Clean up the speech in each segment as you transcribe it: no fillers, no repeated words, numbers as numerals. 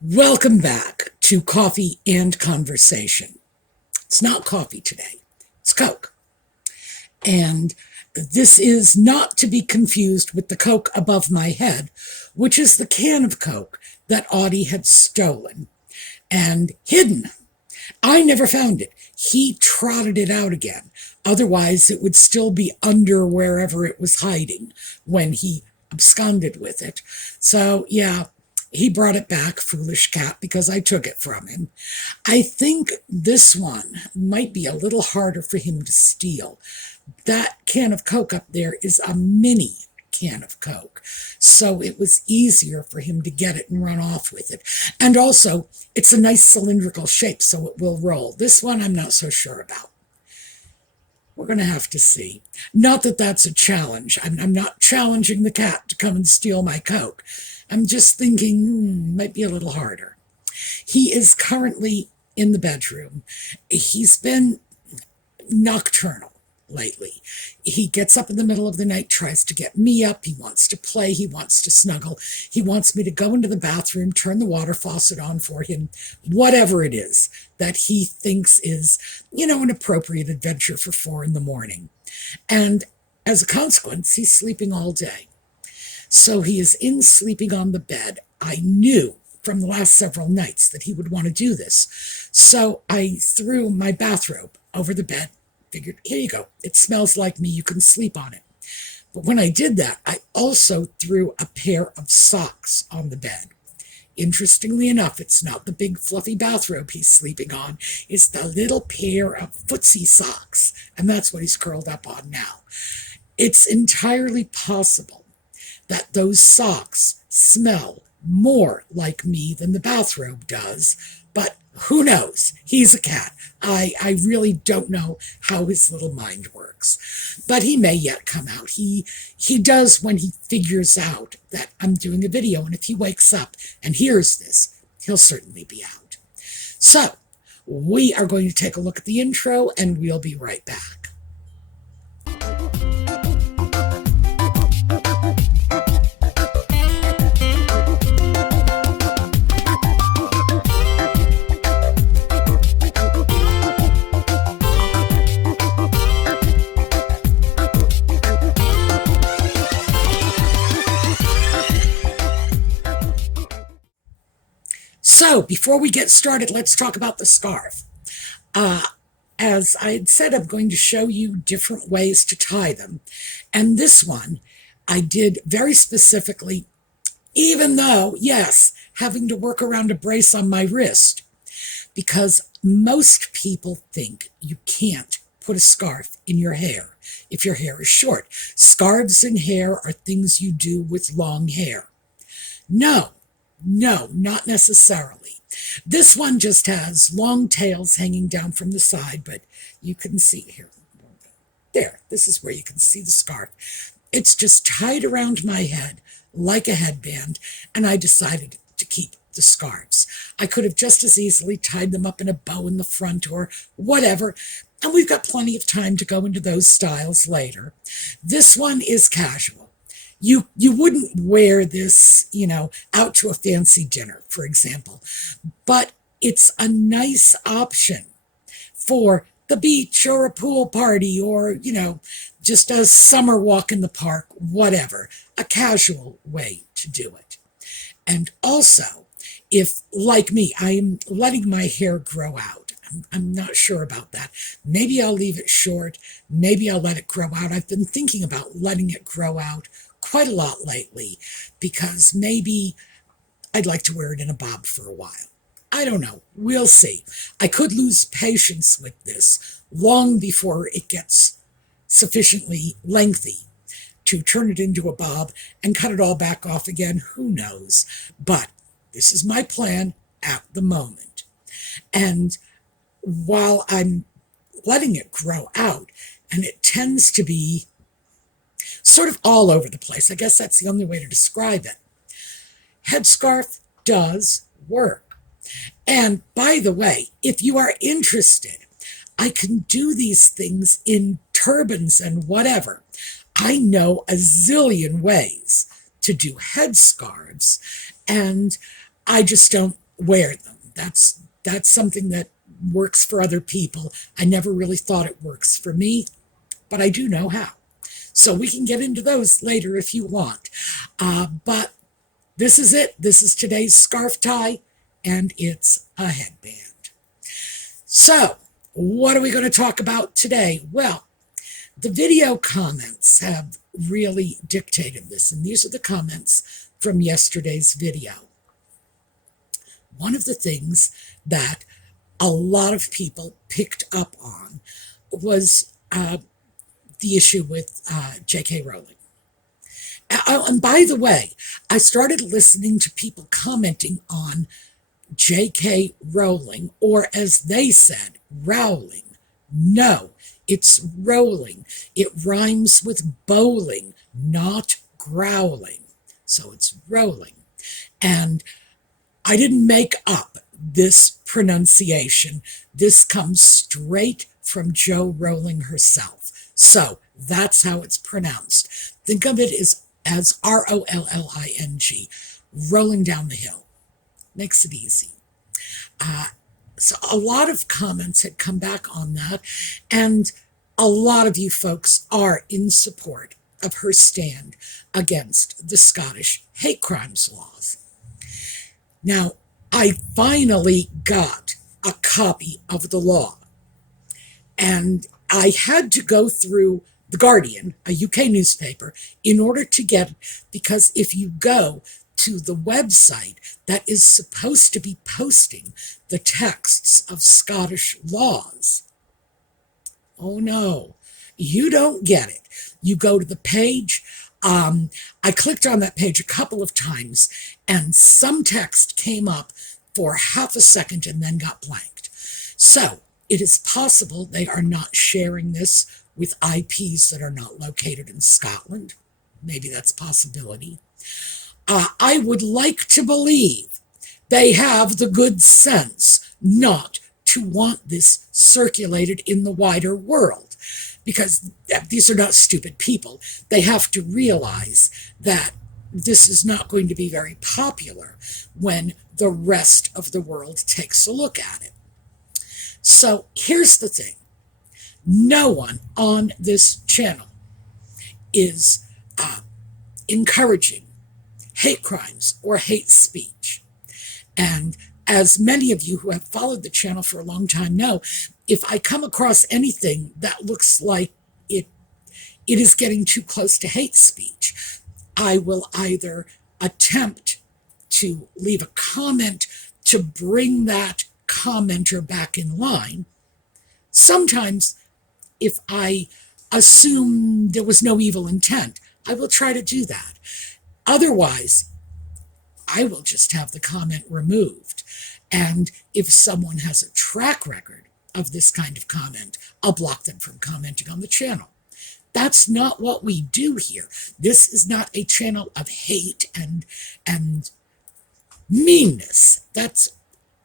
Welcome back to Coffee and Conversation. It's not coffee today, it's Coke. And this is not to be confused with the Coke above my head, which is the can of Coke that Audie had stolen and hidden. I never found it. He trotted it out again. Otherwise, it would still be under wherever it was hiding when he absconded with it. So, yeah, he brought it back, foolish cat, because I took it from him. I think this one might be a little harder for him to steal. That can of Coke up there is a mini can of Coke, so it was easier for him to get it and run off with it. And also, it's a nice cylindrical shape, so it will roll. This one I'm not so sure about. We're going to have to see. Not that that's a challenge. I'm not challenging the cat to come and steal my Coke. I'm just thinking, might be a little harder. He is currently in the bedroom. He's been nocturnal lately. He gets up in the middle of the night, tries to get me up. He wants to play. He wants to snuggle. He wants me to go into the bathroom, turn the water faucet on for him, whatever it is that he thinks is, an appropriate adventure for 4 a.m. And as a consequence, he's sleeping all day. So he is in sleeping on the bed. I knew from the last several nights that he would want to do this. So I threw my bathrobe over the bed, figured, here you go. It smells like me. You can sleep on it. But when I did that, I also threw a pair of socks on the bed. Interestingly enough, it's not the big fluffy bathrobe he's sleeping on. It's the little pair of footsie socks. And that's what he's curled up on now. It's entirely possible that those socks smell more like me than the bathrobe does, but who knows? He's a cat. I really don't know how his little mind works, but he may yet come out. He does when he figures out that I'm doing a video, and if he wakes up and hears this, he'll certainly be out. So we are going to take a look at the intro, and we'll be right back. So before we get started, let's talk about the scarf. As I had said, I'm going to show you different ways to tie them. And this one I did very specifically, even though, yes, having to work around a brace on my wrist, because most people think you can't put a scarf in your hair if your hair is short. Scarves and hair are things you do with long hair. No, not necessarily. This one just has long tails hanging down from the side, but you can see here. There, this is where you can see the scarf. It's just tied around my head like a headband, and I decided to keep the scarves. I could have just as easily tied them up in a bow in the front or whatever, and we've got plenty of time to go into those styles later. This one is casual. You wouldn't wear this, out to a fancy dinner, for example, but it's a nice option for the beach or a pool party or, just a summer walk in the park, whatever, a casual way to do it. And also, if, like me, I'm letting my hair grow out, I'm not sure about that. Maybe I'll leave it short. Maybe I'll let it grow out. I've been thinking about letting it grow out quite a lot lately because maybe I'd like to wear it in a bob for a while. I don't know. We'll see. I could lose patience with this long before it gets sufficiently lengthy to turn it into a bob and cut it all back off again. Who knows? But this is my plan at the moment. And while I'm letting it grow out, and it tends to be sort of all over the place. I guess that's the only way to describe it. Headscarf does work. And by the way, if you are interested, I can do these things in turbans and whatever. I know a zillion ways to do headscarves, and I just don't wear them. That's something that works for other people. I never really thought it works for me, but I do know how. So we can get into those later if you want. But this is it. This is today's scarf tie, and it's a headband. So what are we going to talk about today? Well, the video comments have really dictated this, and these are the comments from yesterday's video. One of the things that a lot of people picked up on was the issue with J.K. Rowling. And by the way, I started listening to people commenting on J.K. Rowling, or as they said, Rowling. No, it's Rowling. It rhymes with bowling, not growling. So it's Rowling. And I didn't make up this pronunciation. This comes straight from Jo Rowling herself. So that's how it's pronounced. Think of it as R-O-L-L-I-N-G, rolling down the hill. Makes it easy. So a lot of comments had come back on that, and a lot of you folks are in support of her stand against the Scottish hate crimes laws. Now, I finally got a copy of the law, and I had to go through The Guardian, a UK newspaper, in order to get it, because if you go to the website that is supposed to be posting the texts of Scottish laws, oh no, you don't get it. You go to the page. I clicked on that page a couple of times, and some text came up for half a second and then got blanked. So it is possible they are not sharing this with IPs that are not located in Scotland. Maybe that's a possibility. I would like to believe they have the good sense not to want this circulated in the wider world, because these are not stupid people. They have to realize that this is not going to be very popular when the rest of the world takes a look at it. So here's the thing. No one on this channel is encouraging hate crimes or hate speech. And as many of you who have followed the channel for a long time know, if I come across anything that looks like it is getting too close to hate speech, I will either attempt to leave a comment to bring that commenter back in line. Sometimes, if I assume there was no evil intent, I will try to do that. Otherwise, I will just have the comment removed. And if someone has a track record of this kind of comment, I'll block them from commenting on the channel. That's not what we do here. This is not a channel of hate and meanness.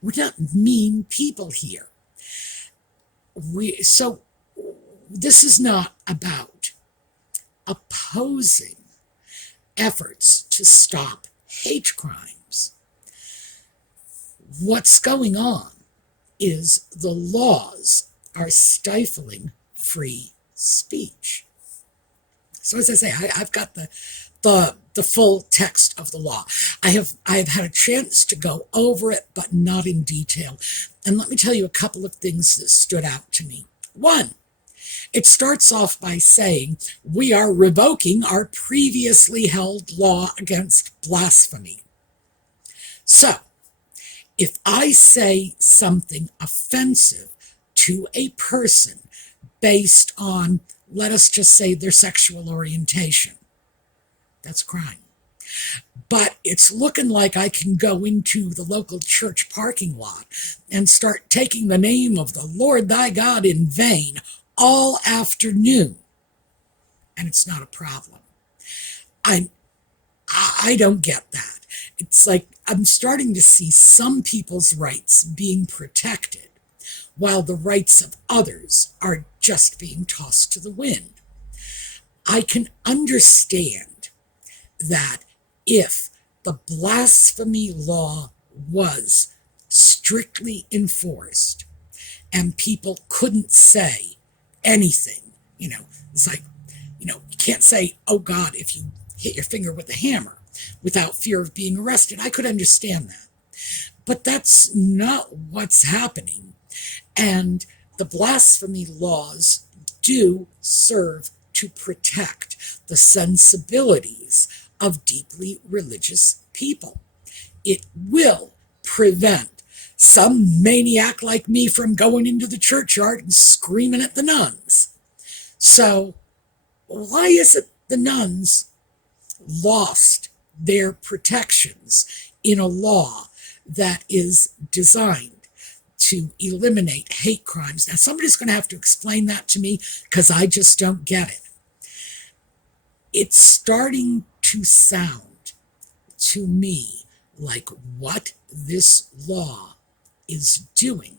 We're not mean people here. So this is not about opposing efforts to stop hate crimes. What's going on is the laws are stifling free speech. So as I say, I've got the full text of the law. I have had a chance to go over it, but not in detail. And let me tell you a couple of things that stood out to me. One, it starts off by saying, we are revoking our previously held law against blasphemy. So, if I say something offensive to a person based on, let us just say, their sexual orientation, that's a crime. But it's looking like I can go into the local church parking lot and start taking the name of the Lord thy God in vain all afternoon, and it's not a problem. I don't get that. It's like I'm starting to see some people's rights being protected while the rights of others are just being tossed to the wind. I can understand that if the blasphemy law was strictly enforced and people couldn't say anything, it's like, you can't say, oh God, if you hit your finger with a hammer without fear of being arrested. I could understand that. But that's not what's happening. And the blasphemy laws do serve to protect the sensibilities of deeply religious people. It will prevent some maniac like me from going into the churchyard and screaming at the nuns. So why is it the nuns lost their protections in a law that is designed to eliminate hate crimes? Now, somebody's going to have to explain that to me because I just don't get it. It's starting to sound to me like what this law is doing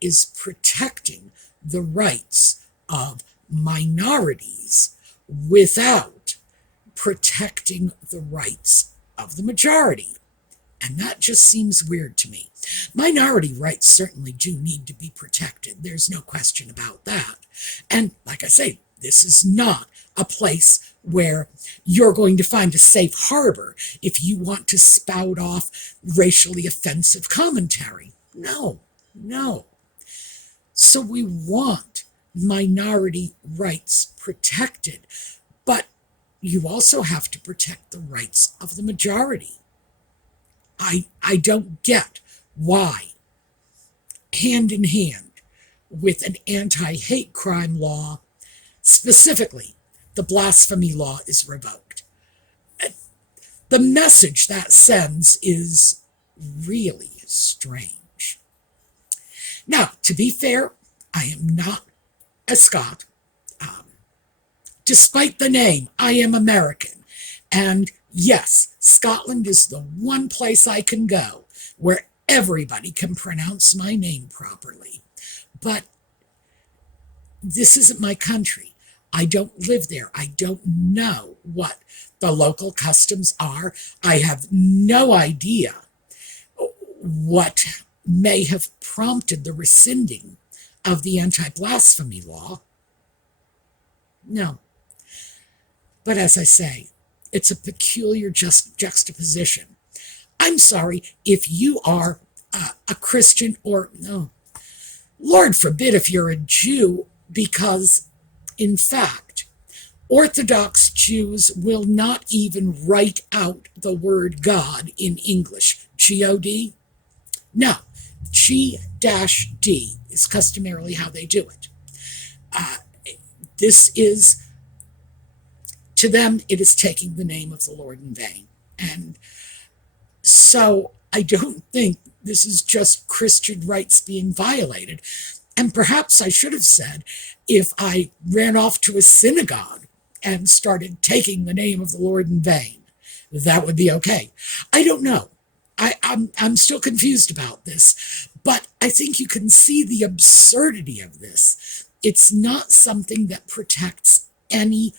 is protecting the rights of minorities without protecting the rights of the majority. And that just seems weird to me. Minority rights certainly do need to be protected. There's no question about that. And like I say, this is not a place where you're going to find a safe harbor if you want to spout off racially offensive commentary. No. So we want minority rights protected, but you also have to protect the rights of the majority. I don't get why, hand in hand with an anti-hate crime law, specifically the blasphemy law, is revoked. The message that sends is really strange. Now, to be fair, I am not a Scot. Despite the name, I am American. And yes, Scotland is the one place I can go where everybody can pronounce my name properly. But this isn't my country. I don't live there. I don't know what the local customs are. I have no idea what may have prompted the rescinding of the anti-blasphemy law. No. But as I say, it's a peculiar juxtaposition. I'm sorry if you are a Christian or, no, Lord forbid if you're a Jew, because, in fact, Orthodox Jews will not even write out the word God in English. G-O-D? No. G-D is customarily how they do it. This is, to them, it is taking the name of the Lord in vain. And so I don't think this is just Christian rights being violated. And perhaps I should have said, if I ran off to a synagogue and started taking the name of the Lord in vain, that would be okay. I don't know. I'm still confused about this, but I think you can see the absurdity of this. It's not something that protects any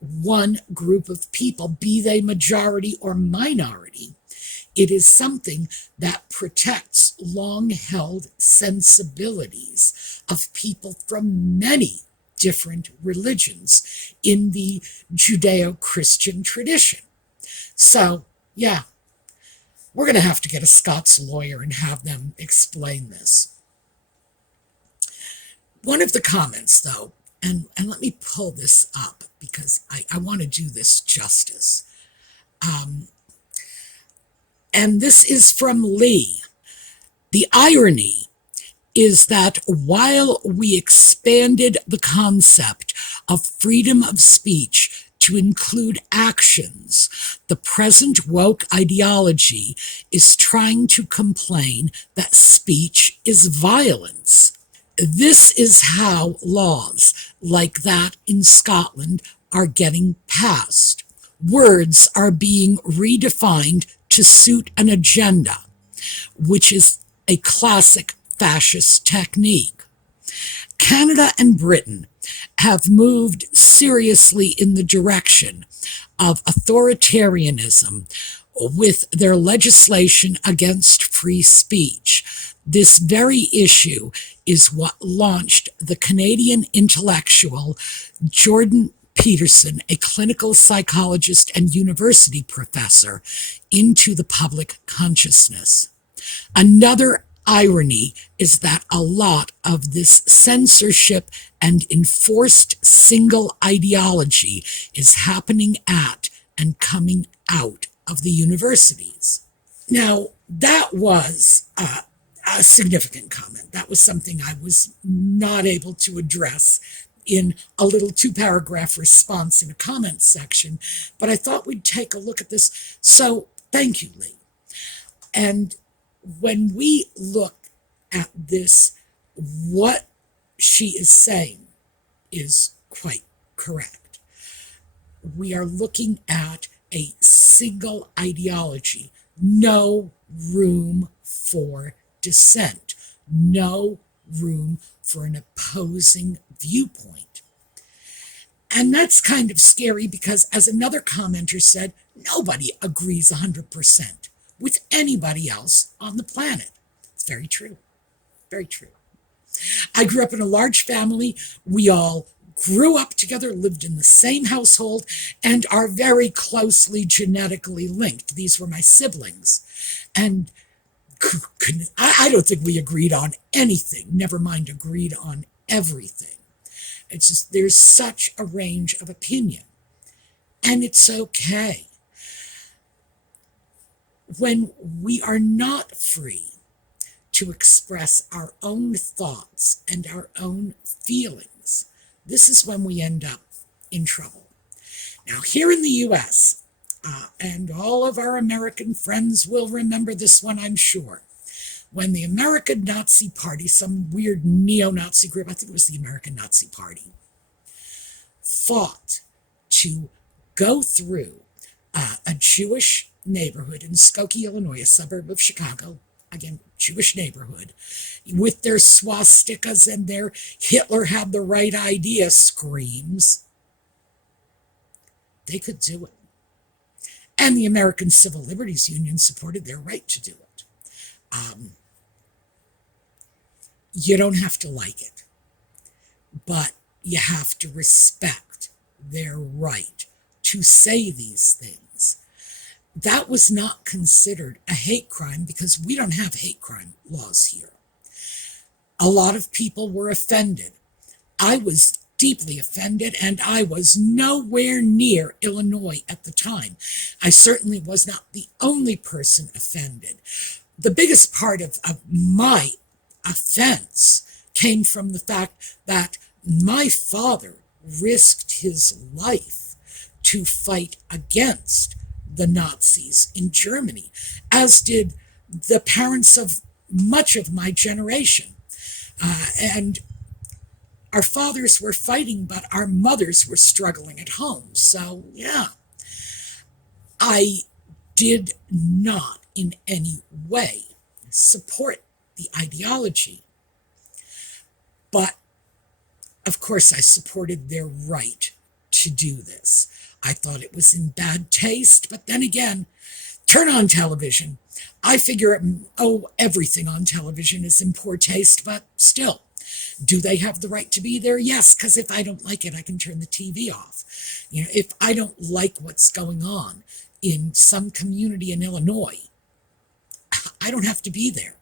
one group of people, be they majority or minority. It is something that protects long-held sensibilities of people from many different religions in the Judeo-Christian tradition. So, yeah, we're going to have to get a Scots lawyer and have them explain this. One of the comments, though, and let me pull this up because I want to do this justice. And this is from Lee. The irony is that while we expanded the concept of freedom of speech to include actions, the present woke ideology is trying to complain that speech is violence. This is how laws like that in Scotland are getting passed. Words are being redefined to suit an agenda, which is a classic fascist technique. Canada and Britain have moved seriously in the direction of authoritarianism with their legislation against free speech. This very issue is what launched the Canadian intellectual Jordan Peterson, a clinical psychologist and university professor, into the public consciousness. Another irony is that a lot of this censorship and enforced single ideology is happening at and coming out of the universities. Now, that was a significant comment. That was something I was not able to address in a little 2-paragraph response in a comment section, but I thought we'd take a look at this. So thank you, Lee. And when we look at this, what she is saying is quite correct. We are looking at a single ideology, no room for dissent, no room for an opposing viewpoint. And that's kind of scary because, as another commenter said, nobody agrees 100% with anybody else on the planet. It's very true. Very true. I grew up in a large family. We all grew up together, lived in the same household, and are very closely genetically linked. These were my siblings. And I don't think we agreed on anything, never mind agreed on everything. It's just there's such a range of opinion, and it's okay. When we are not free to express our own thoughts and our own feelings, this is when we end up in trouble. Now, here in the U.S., and all of our American friends will remember this one, I'm sure, when the American Nazi Party, some weird neo-Nazi group, I think it was the American Nazi Party, fought to go through a Jewish neighborhood in Skokie, Illinois, a suburb of Chicago, again, Jewish neighborhood, with their swastikas and their Hitler had the right idea screams. They could do it. And the American Civil Liberties Union supported their right to do it. You don't have to like it, but you have to respect their right to say these things. That was not considered a hate crime because we don't have hate crime laws here. A lot of people were offended. I was deeply offended, and I was nowhere near Illinois at the time. I certainly was not the only person offended. The biggest part of my offense came from the fact that my father risked his life to fight against the Nazis in Germany, as did the parents of much of my generation. And our fathers were fighting, but our mothers were struggling at home. So, yeah, I did not in any way support the ideology. But, of course, I supported their right to do this. I thought it was in bad taste, but then again, turn on television. I figure, everything on television is in poor taste, but still. Do they have the right to be there? Yes, because if I don't like it, I can turn the TV off. You know, if I don't like what's going on in some community in Illinois, I don't have to be there.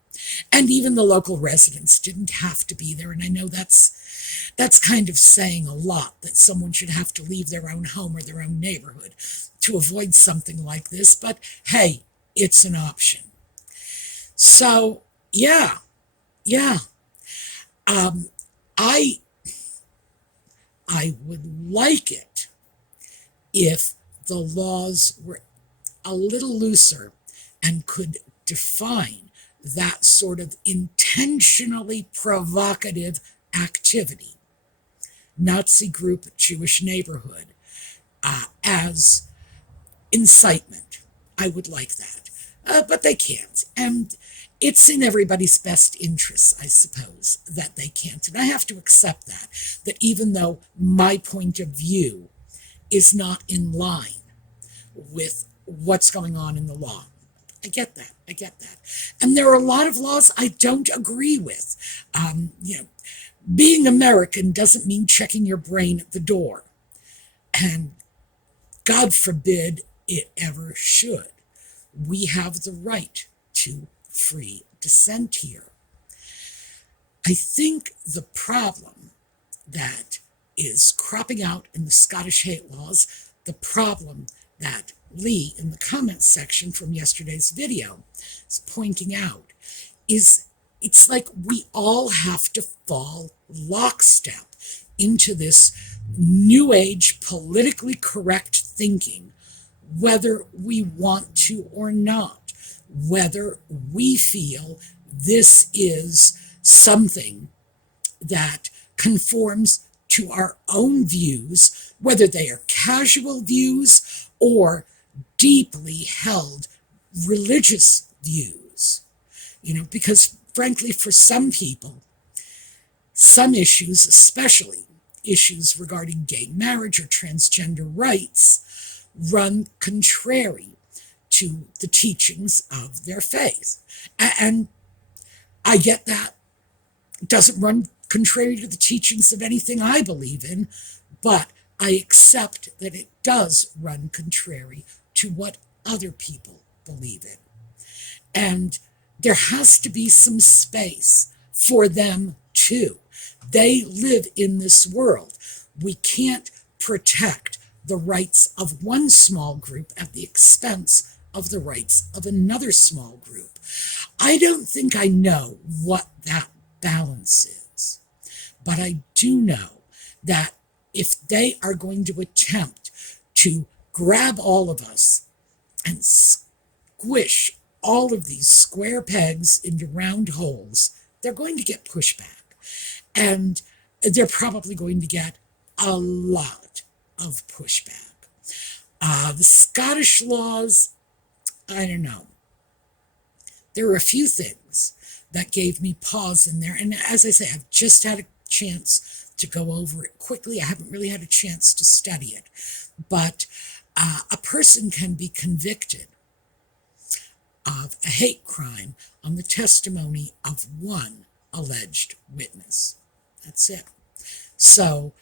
And even the local residents didn't have to be there. And I know that's kind of saying a lot, that someone should have to leave their own home or their own neighborhood to avoid something like this. But hey, it's an option. So, yeah. I would like it if the laws were a little looser and could define that sort of intentionally provocative activity, Nazi group, Jewish neighborhood, as incitement. I would like that. But they can't. And it's in everybody's best interests, I suppose, that they can't. And I have to accept that even though my point of view is not in line with what's going on in the law, I get that. I get that. And there are a lot of laws I don't agree with. Being American doesn't mean checking your brain at the door. And God forbid it ever should. We have the right to free dissent here. I think the problem that is cropping out in the Scottish hate laws, the problem that Lee in the comments section from yesterday's video is pointing out, is it's like we all have to fall lockstep into this new age politically correct thinking, whether we want to or not, whether we feel this is something that conforms to our own views, whether they are casual views or deeply held religious views. Because frankly, for some people, some issues, especially issues regarding gay marriage or transgender rights, run contrary to the teachings of their faith. And I get that. It doesn't run contrary to the teachings of anything I believe in, but I accept that it does run contrary to what other people believe in. And there has to be some space for them too. They live in this world. We can't protect the rights of one small group at the expense of the rights of another small group. I don't think I know what that balance is, but I do know that if they are going to attempt to grab all of us and squish all of these square pegs into round holes, they're going to get pushback. And they're probably going to get a lot of pushback. The Scottish laws, I don't know. There are a few things that gave me pause in there. And as I say, I've just had a chance to go over it quickly. I haven't really had a chance to study it. But a person can be convicted of a hate crime on the testimony of one alleged witness. That's it. So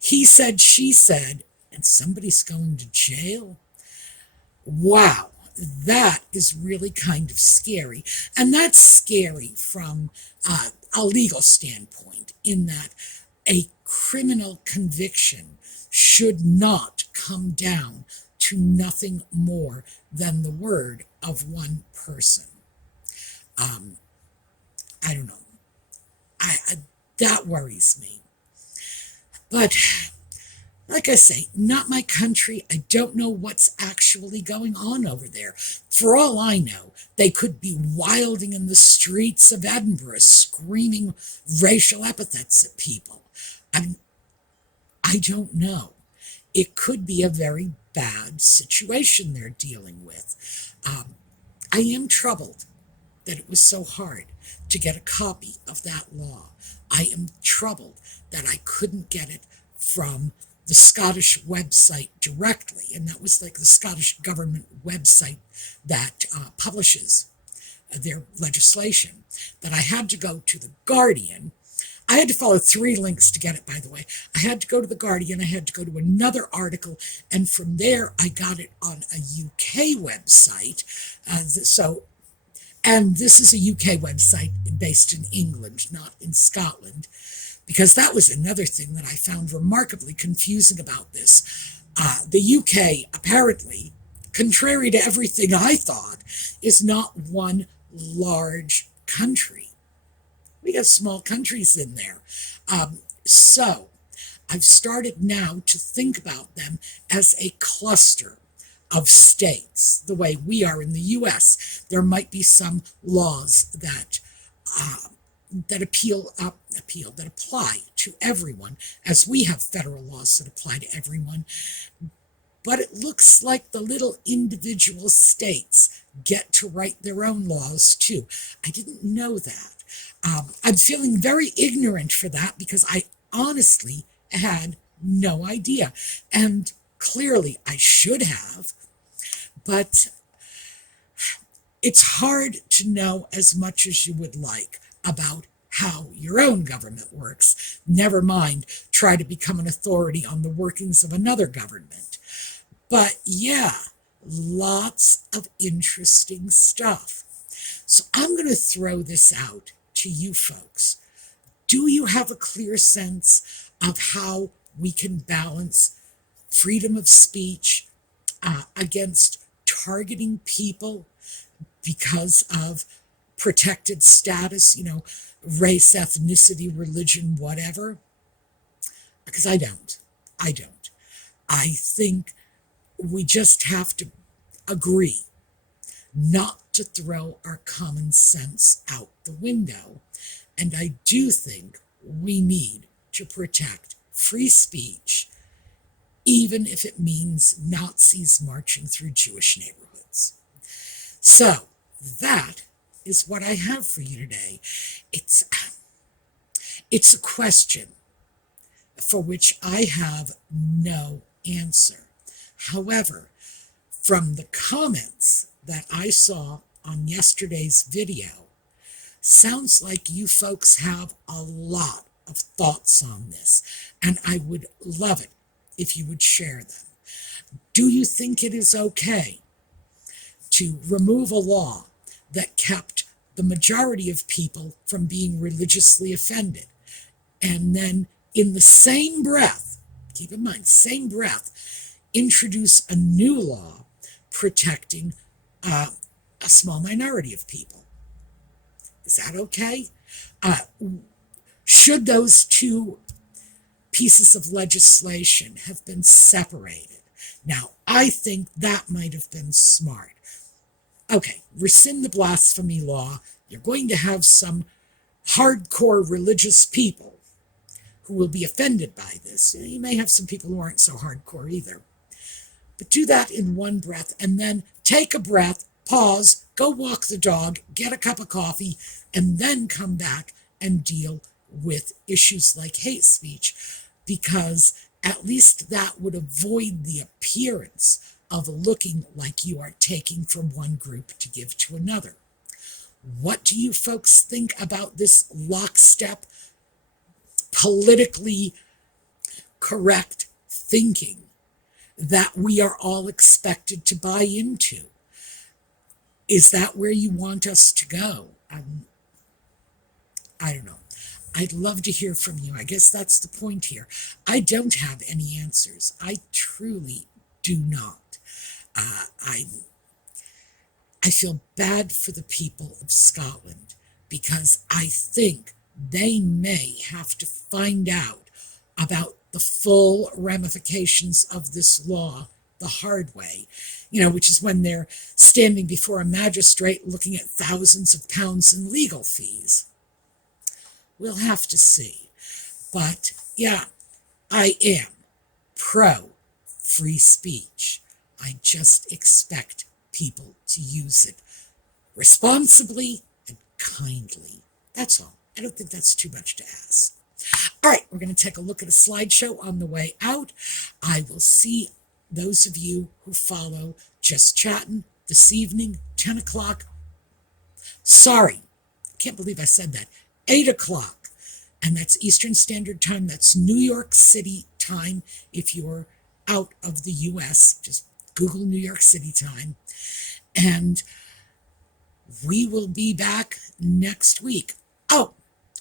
he said, she said, and somebody's going to jail? Wow, that is really kind of scary. And that's scary from a legal standpoint, in that a criminal conviction should not come down to nothing more than the word of one person. I don't know. That worries me. But like I say, not my country. I don't know what's actually going on over there. For all I know, they could be wilding in the streets of Edinburgh, screaming racial epithets at people. I don't know. It could be a very bad situation they're dealing with. I am troubled that it was so hard to get a copy of that law. I am troubled that I couldn't get it from the Scottish website directly, and that was like the Scottish government website that publishes their legislation, that I had to go to the Guardian. I had to follow 3 links to get it, by the way. I had to go to the Guardian, I had to go to another article, and from there I got it on a UK website. And this is a UK website based in England, not in Scotland, because that was another thing that I found remarkably confusing about this. The UK, apparently, contrary to everything I thought, is not one large country. We got small countries in there. So I've started now to think about them as a cluster of states, the way we are in the U.S. There might be some laws that apply to everyone, as we have federal laws that apply to everyone. But it looks like the little individual states get to write their own laws too. I didn't know that. I'm feeling very ignorant for that, because I honestly had no idea. And clearly I should have. But It's hard to know as much as you would like about how your own government works, never mind try to become an authority on the workings of another government. But yeah, lots of interesting stuff. So I'm going to throw this out to you folks. Do you have a clear sense of how we can balance freedom of speech against targeting people because of protected status, race, ethnicity, religion, whatever? Because I don't. I don't. I think we just have to agree not to throw our common sense out the window. And I do think we need to protect free speech, even if it means Nazis marching through Jewish neighborhoods. So that is what I have for you today. It's a question for which I have no answer. However, from the comments that I saw on yesterday's video, sounds like you folks have a lot of thoughts on this, and I would love it if you would share them. Do you think it is okay to remove a law that kept the majority of people from being religiously offended, and then in the same breath, keep in mind, same breath, introduce a new law protecting a small minority of people? Is that okay? Should those two pieces of legislation have been separated? Now, I think that might have been smart. Okay, rescind the blasphemy law. You're going to have some hardcore religious people who will be offended by this. You may have some people who aren't so hardcore either. But do that in one breath, and then take a breath, pause, go walk the dog, get a cup of coffee, and then come back and deal with issues like hate speech, because at least that would avoid the appearance of looking like you are taking from one group to give to another. What do you folks think about this lockstep, politically correct thinking that we are all expected to buy into? Is that where you want us to go? I don't know. I'd love to hear from you. I guess that's the point here. I don't have any answers. I truly do not. I feel bad for the people of Scotland, because I think they may have to find out about the full ramifications of this law the hard way, which is when they're standing before a magistrate looking at thousands of pounds in legal fees. We'll have to see. But yeah, I am pro free speech. I just expect people to use it responsibly and kindly. That's all. I don't think that's too much to ask. All right, we're going to take a look at a slideshow on the way out. I will see those of you who follow Just Chatting this evening, 10 o'clock. Sorry, I can't believe I said that. 8 o'clock, and that's Eastern Standard Time. That's New York City time. If you're out of the U.S., just Google New York City time. And we will be back next week. Oh,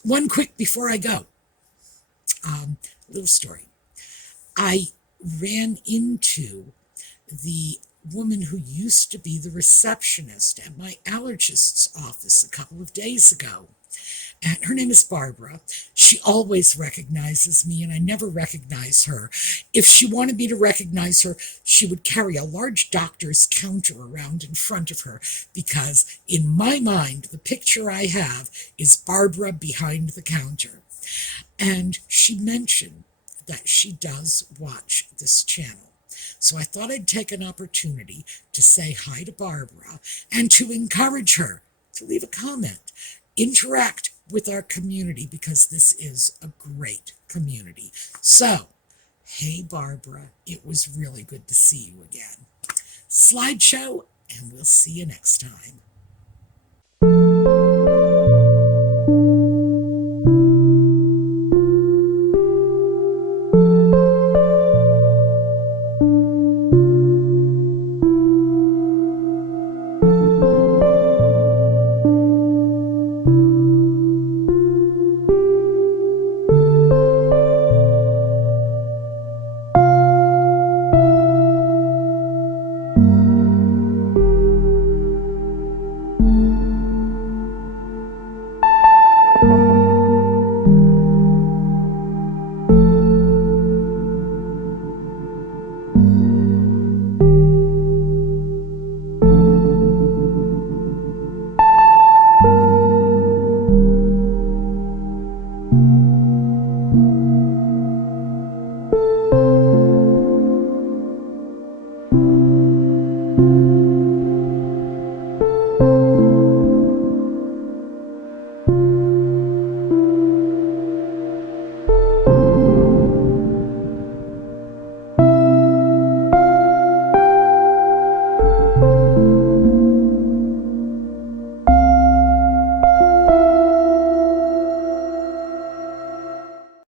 one quick before I go. Little story. I ran into the woman who used to be the receptionist at my allergist's office a couple of days ago. And her name is Barbara. She always recognizes me, and I never recognize her. If she wanted me to recognize her, she would carry a large doctor's counter around in front of her, because in my mind, the picture I have is Barbara behind the counter. And she mentioned that she does watch this channel. So I thought I'd take an opportunity to say hi to Barbara and to encourage her to leave a comment, interact with our community, because this is a great community. So, hey Barbara, it was really good to see you again. Slideshow, and we'll see you next time.